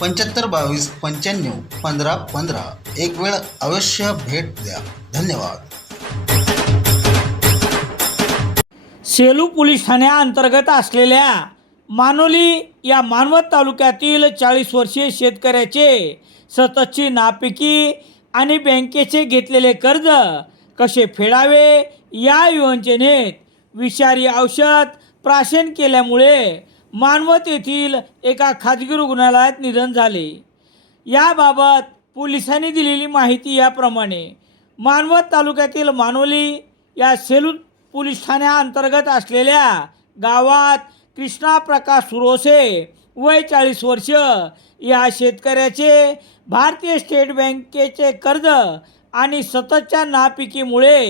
पंच्याहत्तर बावीस पंच्याण्णव पंधरा पंधरा. एक वेळ अवश्य भेट द्या. धन्यवाद. सेलू पोलीस ठाण्याअंतर्गत असलेल्या मानोली या मानवत तालुक्यातील चाळीस वर्षीय शेतकऱ्याचे सततची नापिकी आणि बँकेचे घेतलेले कर्ज कसे फेडावे या योजनेत विषारी औषध प्राशन केल्यामुळे मानवत येथील एका खाजगी रुग्णालयात निधन झाले. याबाबत पोलिसांनी दिलेली माहिती याप्रमाणे मानवत तालुक्यातील मानोली या सेलू पोलीस ठाण्याअंतर्गत असलेल्या गावात कृष्णा प्रकाश सुरोसे वय चाळीस वर्ष या शेतकऱ्याचे भारतीय स्टेट बँकेचे कर्ज आणि सततच्या नापिकीमुळे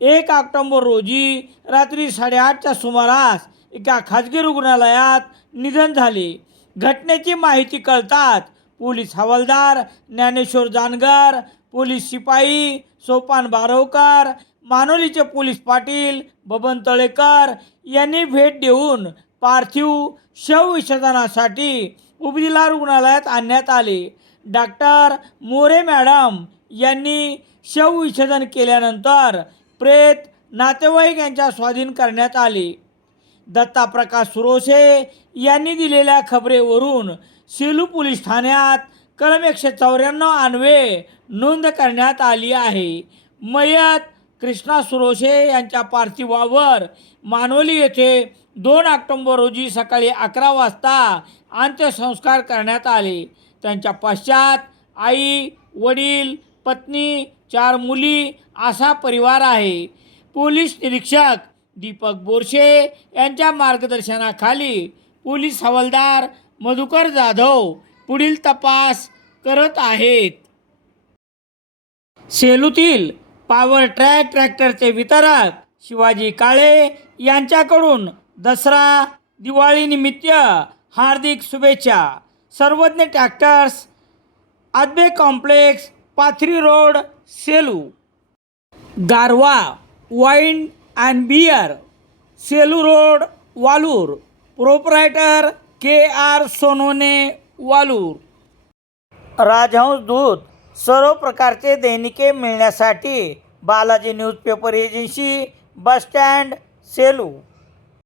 एक ऑक्टोंबर रोजी रात्री साडेआठच्या सुमारास एका खाजगी रुग्णालयात निधन झाले. घटनेची माहिती कळताच पोलीस हवालदार ज्ञानेश्वर जानगर पोलीस शिपाई सोपान बारवकर मानोलीचे पोलीस पाटील बबन तळेकर यांनी भेट देऊन पार्थिव शवविच्छेदनासाठी उपजिल्हा रुग्णालयात आणण्यात आले. डॉक्टर मोरे मॅडम यांनी शवविच्छेदन केल्यानंतर प्रेत नातेवाईक यांच्या स्वाधीन करण्यात आले. दत्ता प्रकाश सुरोसे यांनी दिलेल्या खबरेवरून सेलू पोलीस ठाण्यात कलम एकशे चौऱ्याण्णव अन्वे नोंद करण्यात आली आहे. मयत कृष्णा सुरोसे यांच्या पार्थिवावर मानवली येथे दोन ऑक्टोंबर रोजी सकाळी अकरा वाजता अंत्यसंस्कार करण्यात आले. त्यांच्या पश्चात आई वडील पत्नी चार मुली असा परिवार आहे. पोलीस निरीक्षक दीपक बोरशे यांच्या मार्गदर्शनाखाली पोलीस हवालदार मधुकर जाधव पुढील तपास करत आहेत. सेलूतील पॉवर ट्रॅक ट्रॅक्टरचे वितरक शिवाजी काळे यांच्याकडून दसरा दिवाळीनिमित्त हार्दिक शुभेच्छा. Sarvadnya tractors Aadbe complex Pathri road Selu. Garwa wine and beer Selu road Walur. Proprietor K R Sonone Walur. Rajhans Doot सर्व प्रकारचे दैनिके मिळण्यासाठी Balaji newspaper agency bus stand Selu.